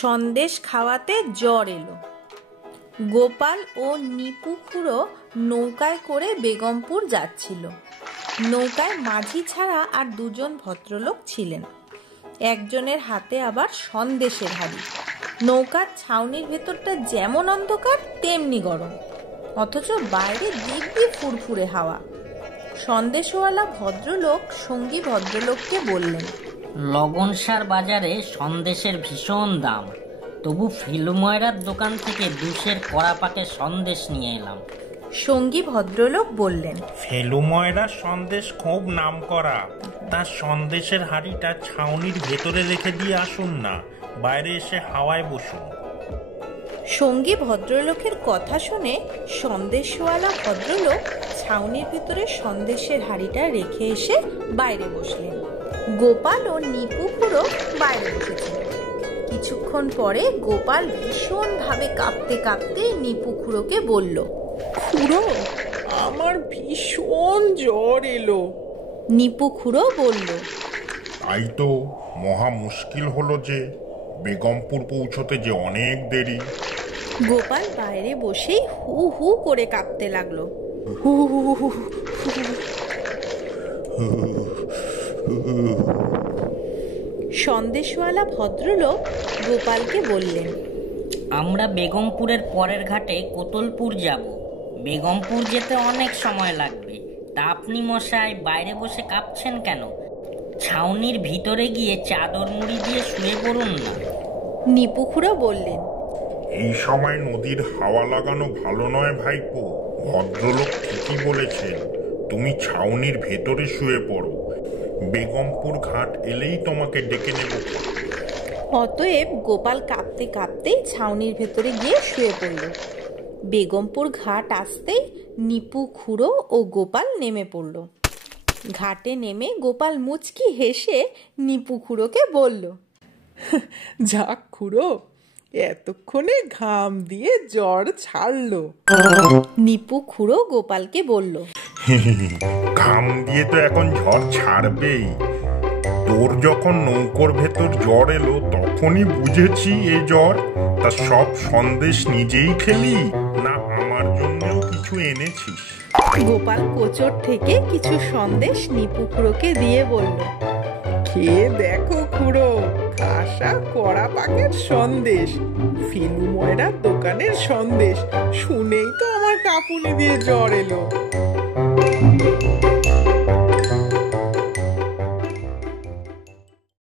সন্দেশ খাওয়াতে জ্বর এলো। গোপাল ও নিপু খুড়ো নৌকায় করে বেগমপুর যাচ্ছিল। নৌকায় মাঝি ছাড়া আর দুজন ভদ্রলোক ছিলেন। একজনের হাতে আবার সন্দেশের হাঁড়ি। নৌকার ছাউনির ভেতরটা যেমন অন্ধকার তেমনি গরম, অথচ বাইরে দিব্যি ফুরফুরে হাওয়া। সন্দেশওয়ালা ভদ্রলোক সঙ্গী ভদ্রলোককে বললেন, লগনসার বাজারে সন্দেশের ভীষণ দাম, তবু ফিলুময়রার দোকান থেকে 2 কড়া পাকে সন্দেশ নিয়ে এলাম। সঙ্গী ভদ্রলোক বললেন, ফেলুময়রার সন্দেশ খুব নাম করা, তার সন্দেশের হাঁড়িটা ছাউনির ভেতরে রেখে দিয়ে আসুন না, বাইরে এসে হাওয়ায় বসুন। সঙ্গী ভদ্রলোকের কথা শুনে সন্দেশওয়ালা ভদ্রলোক ছাউনির ভিতরে সন্দেশের হাঁড়িটা রেখে এসে বাইরে বসলেন। গোপাল ও নিপু খুড়ো বাইরে বসেছিল। কিছুক্ষণ পরে গোপাল ভীষণ ভাবে কাঁপতে কাঁপতে নিপু খুড়োকে বলল, খুড়ো, আমার ভীষণ জ্বর এলো। নিপু খুড়ো বলল, তাই তো মহা মুশকিল হলো যে, বেগমপুর পৌঁছতে যে অনেক দেরি। গোপাল বাইরে বসেই হু হু করে কাঁপতে লাগলো। সন্দেশওয়ালা ভদ্রলোক গোপালকে বললেন, আমরা বেগমপুরের পরের ঘাটে কোতলপুর যাব। বেগমপুর যেতে অনেক সময় লাগবে। তা আপনি মশাই বাইরে বসে কাঁপছেন কেন? ছাউনির ভিতরে গিয়ে চাদর মুড়ি দিয়ে শুয়ে পড়ুন না। নিপু খুড়ো বললেন, এই সময় নদীর হাওয়া লাগানো ভালো নয় ভাইপো। ভদ্রলোক ঠিকই বলেছেন, তুমি ছাউনির ভেতরে শুয়ে পড়ো, বেগমপুর ঘাট এলেই তোমাকে ডেকে নেব। অতএব গোপাল কাঁপতে কাঁপতেই ছাউনির ভেতরে গিয়ে শুয়ে পড়ল। বেগমপুর ঘাট আসতেই নিপু খুড়ো ও গোপাল নেমে পড়ল। ঘাটে নেমে গোপাল মুচকি হেসে নিপু খুড়োকে বলল, যাক খুড়ো, এতক্ষণে ঘাম দিয়ে জ্বর ছাড়লো। নিপু খুড়ো গোপালকে বলল, ঘাম দিয়ে তো এখন ঝড় ছাড়বেই। তোর যখন নৌকোর ভেতর জ্বর এলো তখনই বুঝেছি এ জ্বর। তা সব সন্দেশ নিজেই খেলি, না আমার জন্যও কিছু এনেছিস? গোপাল কোচর থেকে কিছু সন্দেশ নিপু খুড়োকে দিয়ে বলল, খেয়ে দেখো খুড়ো, খাসা কড়া পাকের সন্দেশ, ফিলুময়রার দোকানের সন্দেশ। শুনেই তো আমার কাঁপুনি দিয়ে জ্বর এলো।